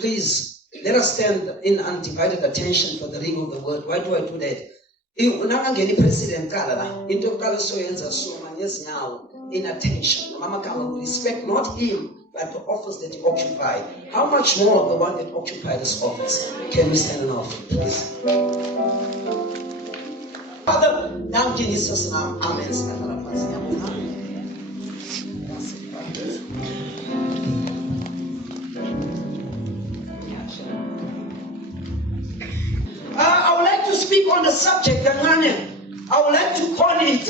Please, let us stand in undivided attention for the reading of the word. Why do I do that? Unangangeni president kala la into yokuqala soyenza soma ngezinyawo in attention. Mama Kama, respect not him but the office that he occupied. How much more the one that occupied this office? Can we stand in our feet, please? Father, now give Jesus name. Amen. I would like to speak on the subject, I would like to call it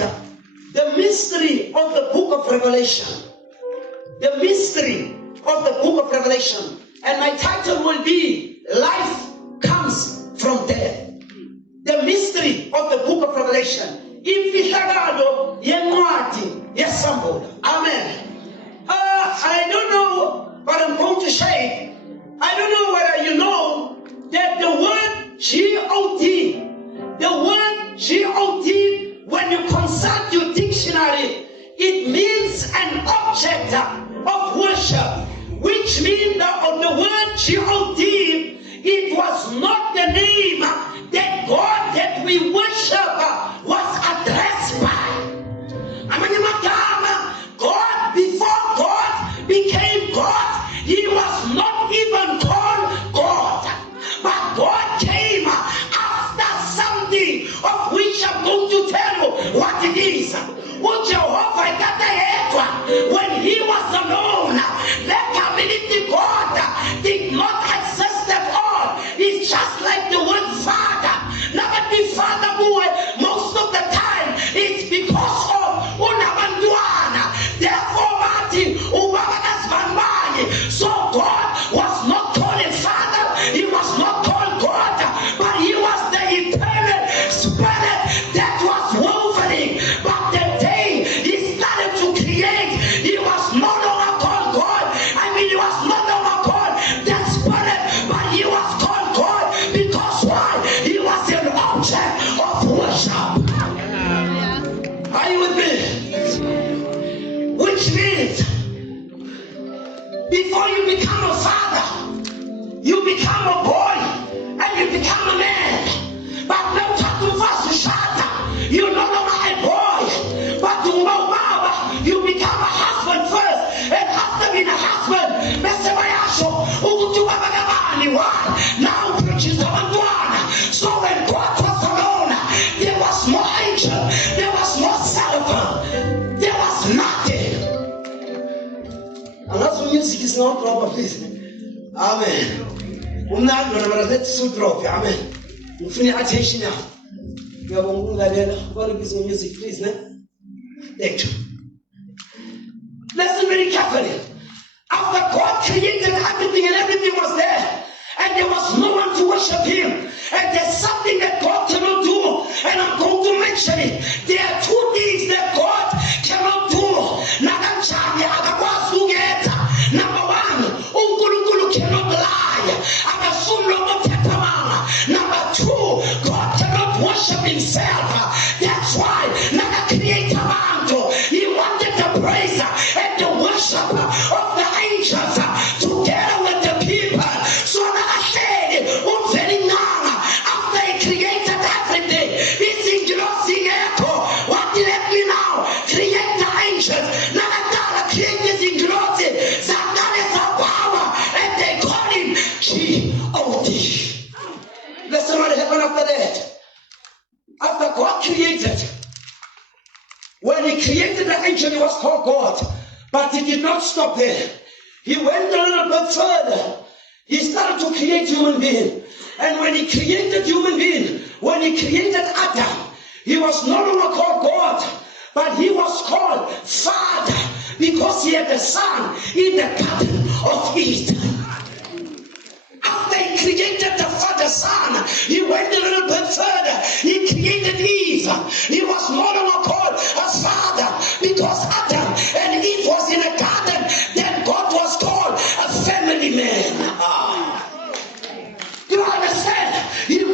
the mystery of the book of Revelation. The mystery of the book of Revelation. And my title will be Life Comes from Death. The mystery of the book of Revelation. Imfihlakalo yencwadi yesambulo. Amen. I don't know, but I'm going to say, I don't know whether you know that the word G-O-D, when you consult your dictionary, it means an object of worship, which means that on the word G-O-D, it was not the name that God that we worship was addressed by. God, before God became God, he was not even called God. But God came after something of which I'm going to tell you what it is. When he was alone, that community God did not exist at all. It's just like the word Father. Now that the Father, most of the time, it's because of Unabanduana. Therefore, so God was not called a Father, he was not called God, but he was the eternal Spirit that was woven. But the day he started to create, he was no longer called God. He was no longer called that Spirit, but he was called God because why? He was an object of worship. Are you with me? Which means before you become a father, you become a boy and you become a man. But no shata, you're no longer a boy, but you become a husband first. And after being a husband, now so when God was alone, there was no angel, there was no seraphim, there was nothing. And that's when music is not proper, please. Amen. Let's drop. Amen. You feel attention now. You are going to give some music, please. Thank you. Listen very carefully. After God created everything and everything was there, and there was no one to worship him, and there's something that God cannot do, and I'm going to mention it. There are two things that God cannot do. Number one, Unkulunkulu cannot lie. Number two, God cannot worship himself. That's why he wanted the praise and the worship of the angels together with the people. So I said, very now, after he created everything, it's engrossing echo. What did let me now? Create the angels. Create this engrossing. Satan is a power, and they call him G-O-D. Listen what happened after that. After God created, when he created the angel, he was called God. But he did not stop there. He went a little bit further. He started to create human being. And when he created human being, when he created Adam, he was no longer called God, but he was called Father, because he had a son in the Garden of Eden. After he created the son, he went a little bit further. He created Eve. He was no longer called as Father, because Adam and Eve was in a garden. Then God was called a family man. You understand? He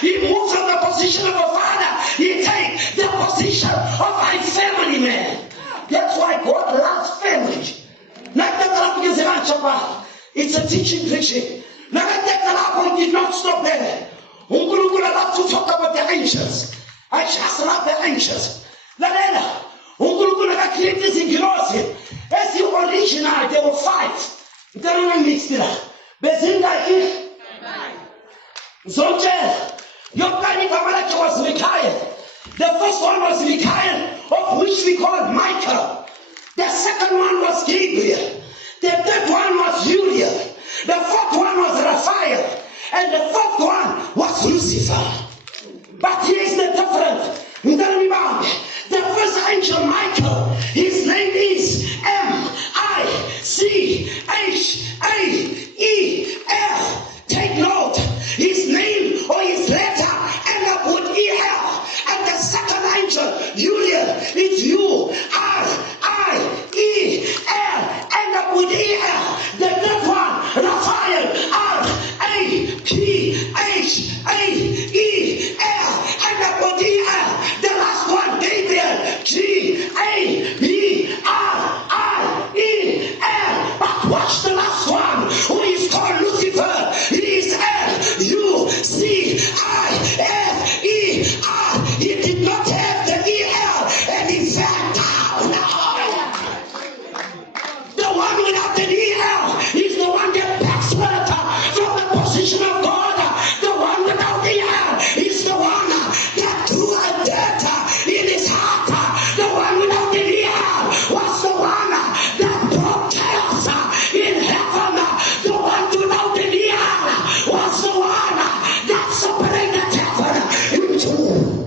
he moves from the position of a father. He takes the position of a family man. That's why God loves family. It's a teaching preaching. He did not stop there. Unkulunkulu loves to talk about the ancients. I just love the ancients. Lalela, unkulunkulu created zingilosi. As the original, there were 5. They were mixed up. Bezinga here. Zonche. Yokani Kamalaki was Mikael. The first one was Mikael, of which we call Michael. The second one was Gabriel. The third one was Uriel. The fourth one was Raphael. And the fourth one was Lucifer. But here's the difference. The first angel Michael, his name is M-I-C-H-A-E-L. Take note, his name or his letter end up with E-L. And the second angel, Uriel, it's U-R-I-E-L, end up with E-L. The third one, Raphael, R-A-P-H-A-E-L, end up with E-L. The last one, Gabriel, G-A-B-R-I-E-L. But watch the last one, who is called Lucifer. He is L-U-C-I-F-E-R. He did not have the E-L, and he fell down. The one without the E-L is the one that backslid from the position of God. The one without the E-L is the one that threw a dirt in his heart. The one without the E-L was the one that brought chaos in heaven. The one without the E-L was the one that separated heaven in two.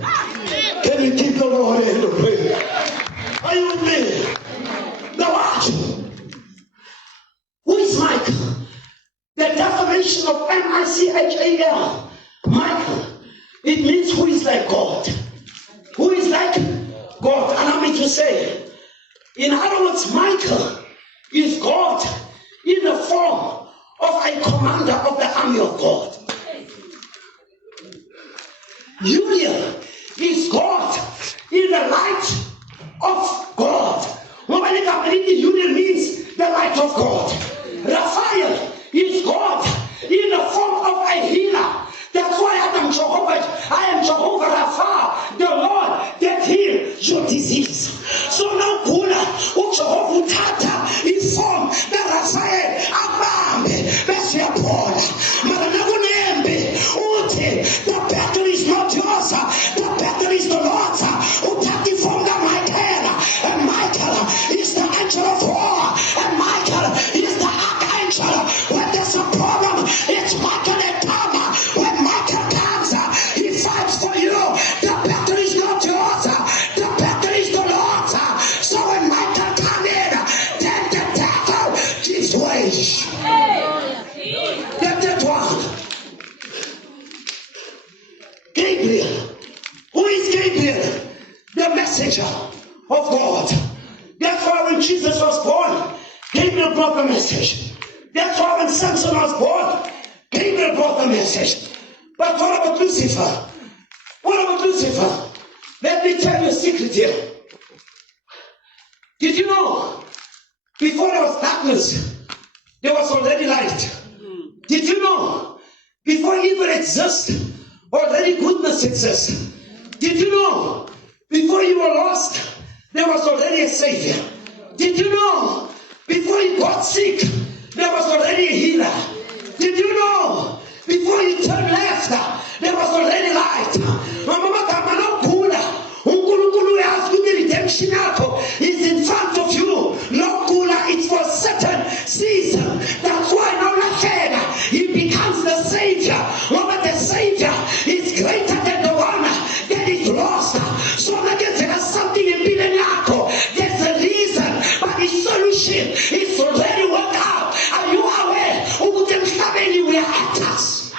Can you keep the Lord in the prayer? Are you with me? Now watch. Who is Michael? The definition of M-I-C-H-A-L. Michael. It means who is like God. Who is like God? Allow me to say. In other words, Michael is God in the form of a commander of the army of God. Uriel is God in the light of God. Uriel means the light of God. Raphael is God in the form of a healer. That's why I am Jehovah Rapha, the Lord that heals your disease. So now Bula, Jehovah Tata, is form the Raphael, Abambe, Besiapola, Maranagunembe, Ute, the battle is not yours, the battle is the Lord's. Utaki from the Michael, and Michael is the angel of war, and Michael is the archangel. When there's a problem, it's Michael and Tama. When Michael comes, he fights for you. The battle is not yours, the battle is the Lord's. So when Michael comes in, then the devil gives way. That one. Gabriel. Who is Gabriel? The messenger of God. That's why when Jesus was born, Gabriel brought the message. That's why when Samson was born, Gabriel brought the message. But what about Lucifer? What about Lucifer? Let me tell you a secret here. Did you know, before there was darkness, there was already light? Did you know, before evil exists, already goodness exists? Did you know, before you were lost, there was already a Savior? Did you know, before you got sick, there was already a healer? Did you know, before you turned left, there was already light? Redemption is in front of you. No cooler, it's for certain season. That's why now he becomes the Savior. But the Savior is greater than the one that is lost. So there's something in Bilenyako. There's a reason, but the solution is already worked out. Are you aware? We are actors.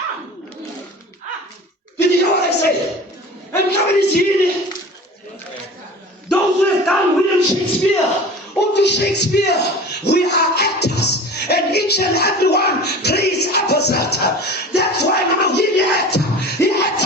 Did you hear what I said? And coming is here. Those who have done William Shakespeare, to Shakespeare, we are actors, and each and every one plays opposite. That's why I'm a really actor. He acts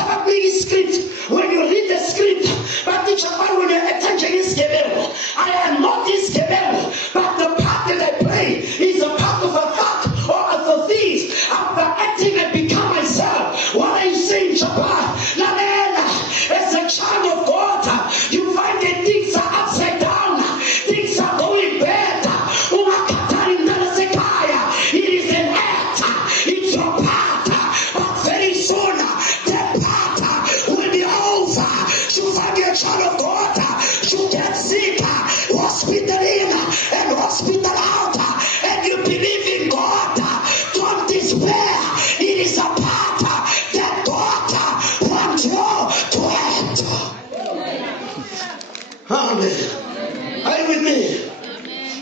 Amen. Are you with me?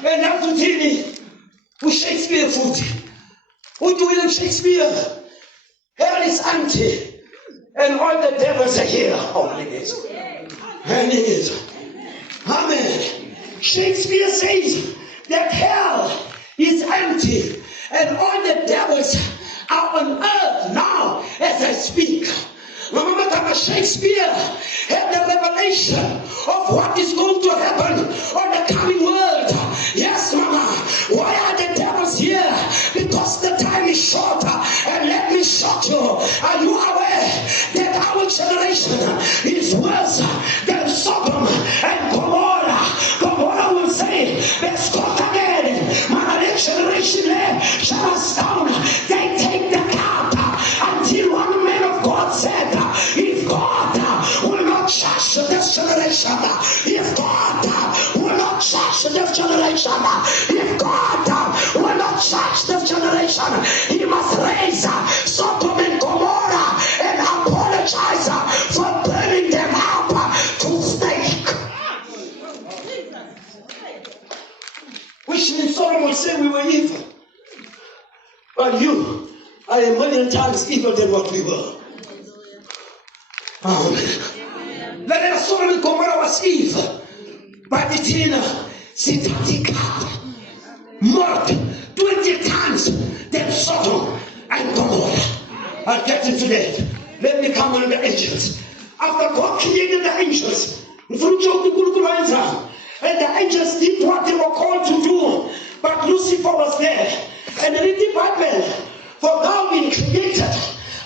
And now to tell me, Shakespeare food. Who do William Shakespeare? Hell is empty, and all the devils are here. Oh, it is. And it is. Amen. Shakespeare says that hell is empty, and all the devils are on earth now as I speak. Mama Shakespeare had the revelation of what is going to happen on the coming world. Yes, Mama. Why are the devils here? Because the time is short. And let me shock you. Are you aware that our generation is worse than Sodom and Gomorrah? Gomorrah will say, let's go again. My generation shall astound. They take the count until one man of God said, if God will not judge this generation, if God will not judge this generation, if God will not judge this generation, he must raise Sodom and Gomorrah and apologize for burning them up to stake. Which means Sodom will say we were evil. But you are a million times evil than what we were. Amen. Let us Sodom and Gomorrah was evil. But it's in satanic more 20 times than Sodom and Gomorrah. I'll get into that. Let me come on the angels. After God created the angels, and the angels did what they were called to do. But Lucifer was there. And the department for thou being created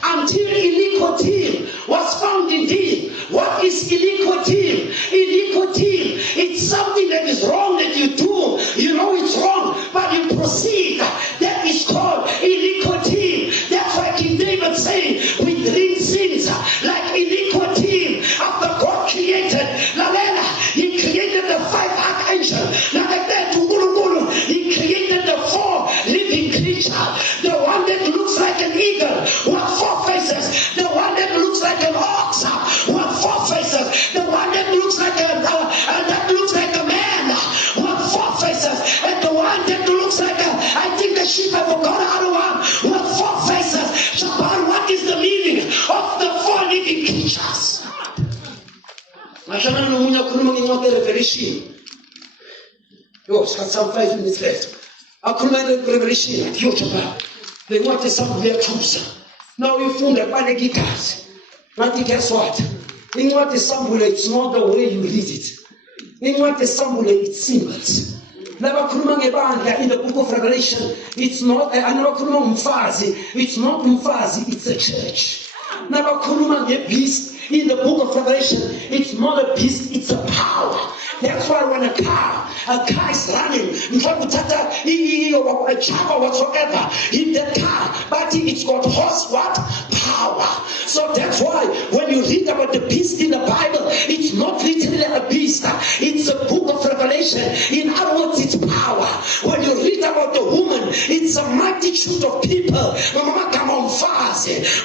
until iniquity was found in thee. What is iniquity? Iniquity, it's something that is wrong that you do. You know it's wrong, but you proceed. That is called iniquity. That's why King David saying, we drink sins like iniquity. After God created Lalena, he created the 5 archangels. Now like that, he created the 4 living creatures. The one that looks like an eagle with 4 faces. The one that looks like an ox with 4 faces. The one that looks like a man with 4 faces. And the one that looks like I think the sheep, I forgot the other one with 4 faces. Shaban, what is the meaning of the 4 living creatures? Revelation. Oh, it's got some 5 minutes left. I commanded Revelation. They wanted some of their troops. Now we found that by the guitars. But guess what? In what is symbol, it's not the way you read it. In what is symbol, it's symbols. Never in the book of Revelation, it's not it's not Mfazi, it's a church. Never beast in the book of Revelation, it's not a beast, it's a power. That's why when a car is running, a chopper whatsoever in the car, but it's got horse what? Power. So that's why when you read about the beast in the Bible, it's not literally a beast. It's a book of Revelation. In other words, it's power. When you read about the woman, it's a multitude of people.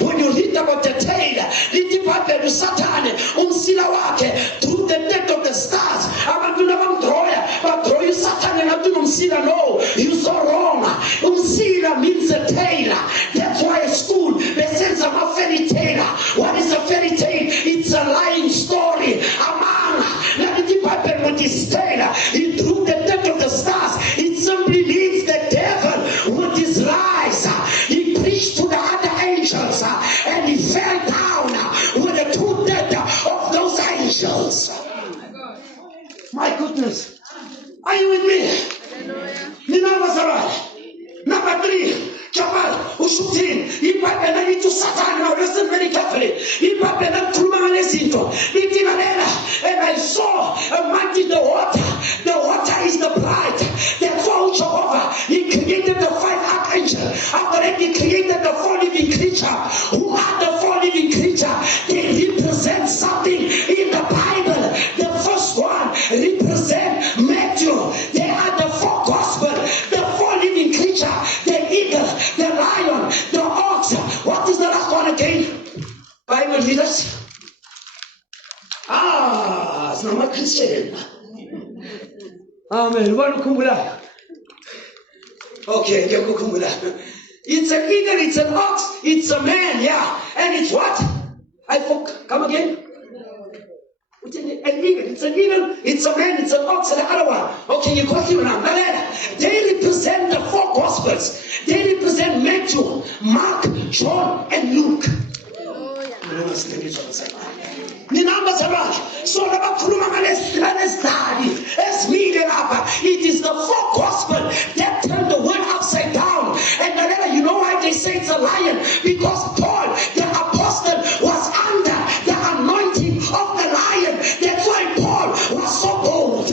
When you read about the tailor, through the death of the stars, but you Satan no, you so wrong. Umsila means a tailor. That's why a school they send some a fairy tale. What is a fairy tale? It's a lying story. A man that the Bible with his tailor, he threw the death of the stars. It simply means the devil with his lies. He preached to the other angels and he fell down with the true death of those angels. My goodness. Are you with me? Nina was alright. Number 3, Jabal, who shoot in. He pipe and I need to Satan. Now listen very carefully. He pipe and I threw my into. And I saw a mighty the water. The water is the bride. Therefore, Jehovah, he created the 5 archangels. After that, he created the 4 living creatures. Who are the 4 living creatures? They represent something in the Bible. The first one represent Matthew. They are the 4 gospels. The 4 living creatures. The eagle, the lion, the ox. What is the last one again? Bible leaders? It's not my Christian. Amen. Okay, it's an eagle, it's an ox, it's a man, yeah. And it's what? Come again? An eagle, it's an eagle, it's a man, it's an ox, and the other one. Okay, you got him now. They represent the four gospels. They represent Matthew, Mark, John, and Luke. So it is the four gospel that turned the world upside down. And you know why they say it's a lion? Because Paul, the apostle, was under the anointing of the lion. That's why Paul was so bold.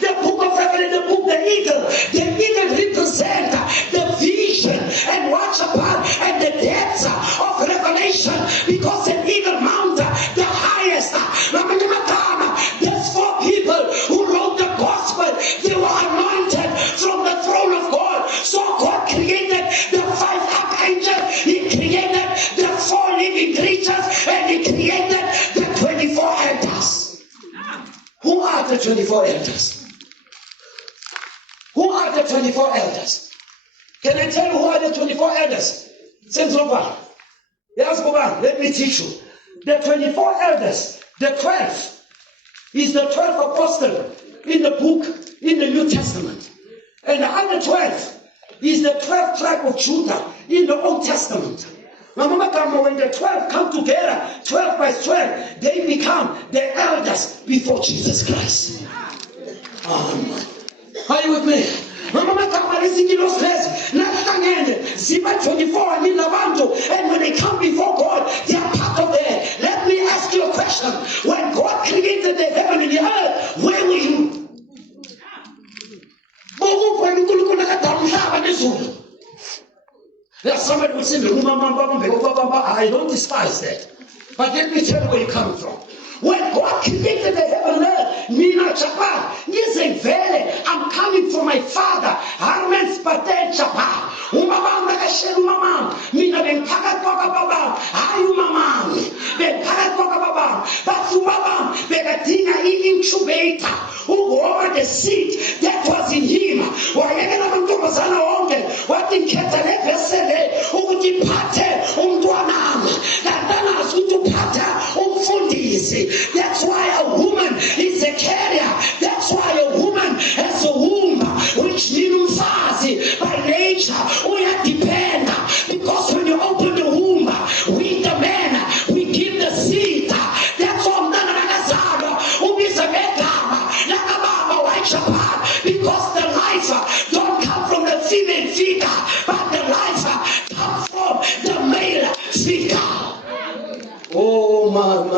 The book of Revelation, the book, the eagle represent the vision and watch upon and the depths of revelation, because an eagle mount the highest. There's four people who wrote the gospel. They were anointed from the throne of God. So God created the five archangels. He created the four living creatures, and He created the 24 elders. Who are the 24 elders? Who are the 24 elders? Can I tell you who are the 24 elders? Yes, let me teach you. The 24 elders, the 12, is the 12 apostles in the book, in the New Testament. And the other 12 is the 12 tribe of Judah in the Old Testament. When the 12 come together, 12 by 12, they become the elders before Jesus Christ. Are you with me? And when they come before God, they are part of it. Let me ask you a question. When God created the heaven and the earth, where were you? Somebody will say, I don't despise that. But let me tell you where you're coming from. When God created the heaven and earth, I'm coming from my father. Harmens Patel Chapa. Umamam Nakashel Mamam. Mina Ben Pagat Baba. Ayu Mamam. Ben Pagat Baba. Batsubabam. Begatina in Chubeta. Who over the seed that was in him. What in Catalep said, who departe, Duanam. That to Pata, Fundisi. That's why a woman is a carrier. That's why a woman has a womb, which means by nature we are dependent. Because when you open the womb, we the man, we give the seed. That's why because the life don't come from the female figure, but the life comes from the male figure. Oh, man.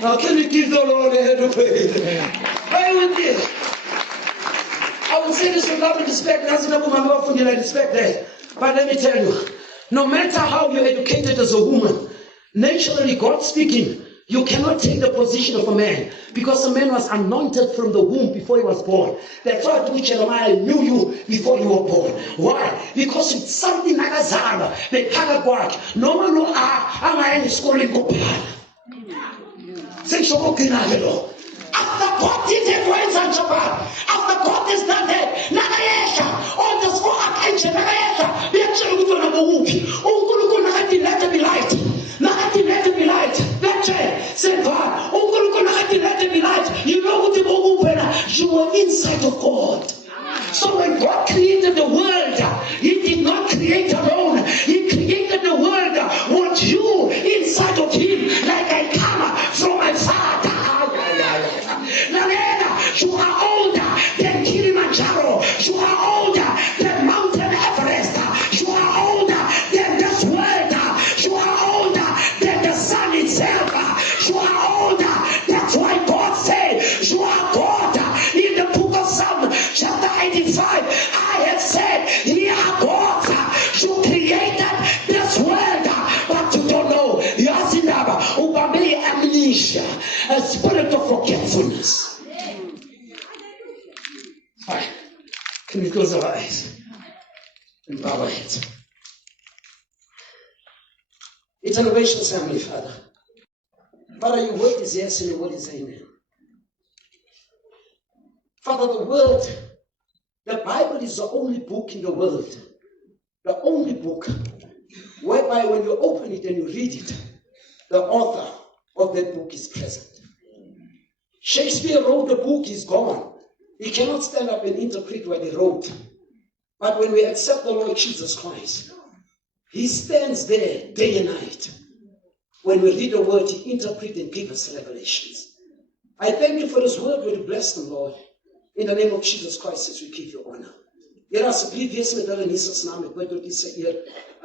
How can you give the Lord a head of praise? I would say this with love and respect. Respect that. But let me tell you, no matter how you're educated as a woman, naturally, God speaking, you cannot take the position of a man, because a man was anointed from the womb before he was born. That's why Jeremiah knew you before you were born. Why? Because it's something like a zara. They can't work. No one know I'm in school in Kopala. After God did it, after God is not dead, all the four archangels, let it be light. Let it be light. You know what you were inside of God. So when God created the world, He did not create alone. He created the world with you inside of Him, like I come from my Father. You are older than Kilimanjaro. You are older than Mountain Everest. You are older than this world. You are older than the sun itself. You are older. That's why God said, you are God. In the book of Psalm, chapter 85, I have said, ye are God. You created this world, but you don't know. You are Zinaba, Ubameli amnesia, a spirit of forgetfulness. Right. Can we close our eyes and bow our heads? Generations, Heavenly Father. Father, your word is yes and your word is amen. Father, the Bible is the only book in the world, the only book whereby when you open it and you read it, the author of that book is present. Shakespeare wrote the book, he's gone. He cannot stand up and interpret what he wrote. But when we accept the Lord Jesus Christ, he stands there day and night. When we read the word, he interprets and gives us revelations. I thank you for this word. Will you bless them, Lord? In the name of Jesus Christ, as we give you honor. Here asseblief wees met hulle in Jesus naam. Ek bid tot U se eer.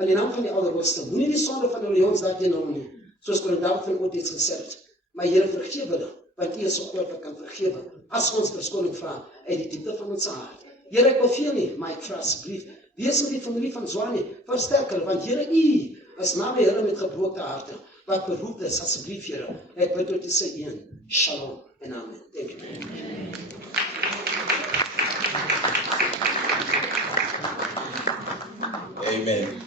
In die naam van die Allerhoogste. Moenie die sonde van hulle ons daar teenoor nie. Soos koning Dawid van ooit iets gesê het. Maar Here, vergewe hulle, want U is so groot wat kan vergewe. As ons verskoning vra uit die diepte van ons hart. Here, ek beveel nie, maar ek vra asseblief, wees met die familie van Zwane, versterk hulle, want Here, U is naby hulle met gebroke harte. Wat beroep is, asseblief, Here. Ek bid tot U se eer. Shalom en amen. Thank you. Amen.